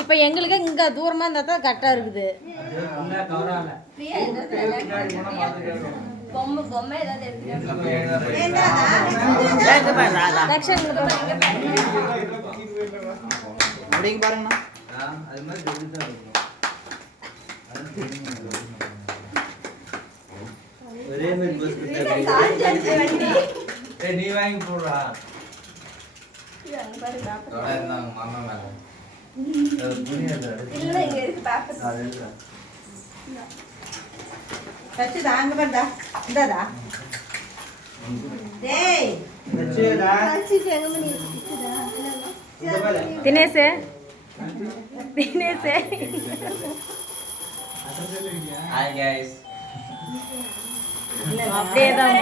இப்ப எங்களுக்கு இங்க தூரமா இருந்தா தான் கரெக்டா இருக்குது. நீ வாங்கி போடுறா மாமா மேல தினேஷ் ஹாய் கைஸ் அப்படியே தான்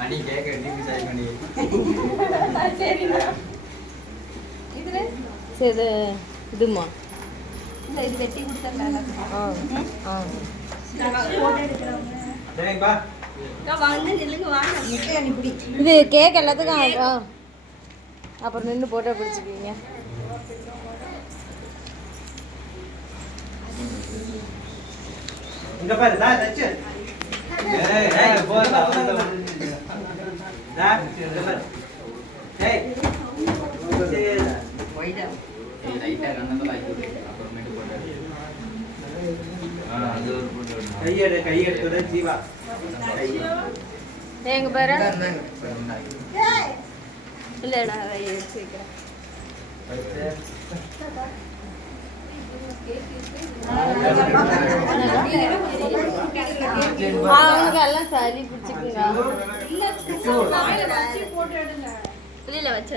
அனி கேக்க டிவி சாய் பண்ணி சரி இதுமா இது வெட்டி கொடுத்தா இது கேக் எல்லாத்துக்கும் அப்புறம் நின்று போட்டோ பிடிச்சிக்கிங்க. இங்க பாரு டா தச்சு ஏய் போறா டா ஏய் போய்டா ஏய் ரைட்டா கண்ணத்துல ஐயோ அப்புறமேட்டு போட்டோ அது ஒரு போட்டோ கை எடுத்து ஜீவா எங்க பாரு இல்லடா சீக்கிரம் அவனுக்கு எல்லாம் சளி பிடிச்சிக்குங்க. இல்ல வச்சு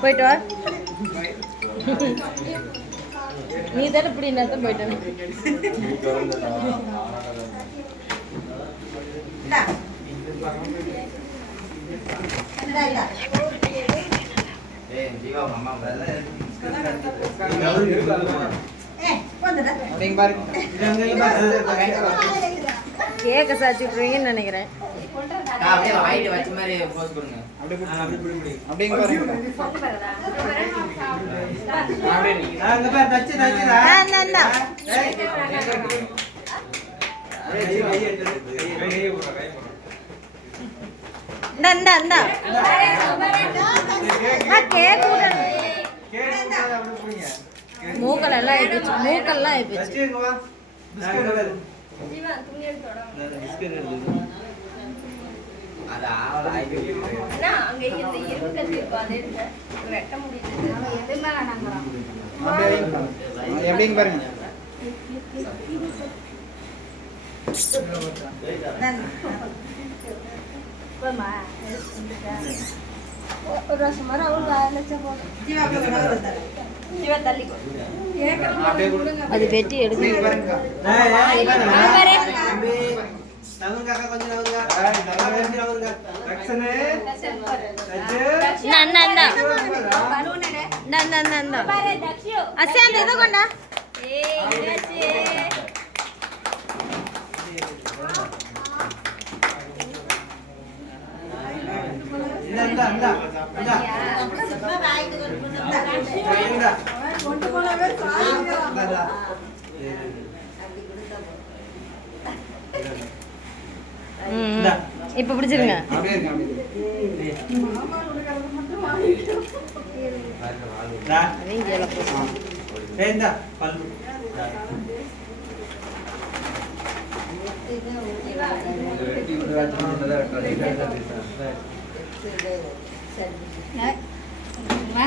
போயிட்டு வா. நீ தானே இப்படி நேரத்தை போயிட்டு ஜீவா மாமா கேக்க சாச்சி விட்டுருவீங்கன்னு நினைக்கிறேன். அப்படியே வாயிட்டு வச்ச மாதிரி போஸ் கொடுங்க. அப்படியே மூக்கெல்லாம் ஆயிடுச்சு, மூக்கெல்லாம் ஆயிடுச்சு. எப்படிங்க பாருங்க. அது வெட்டி எடுக்க கொண்டா இப்ப பிடிச்சிருங்க. வெட்டி விட்டு வச்சோம்னா ஒண்ணுதான் வெட்டுறோம். சரி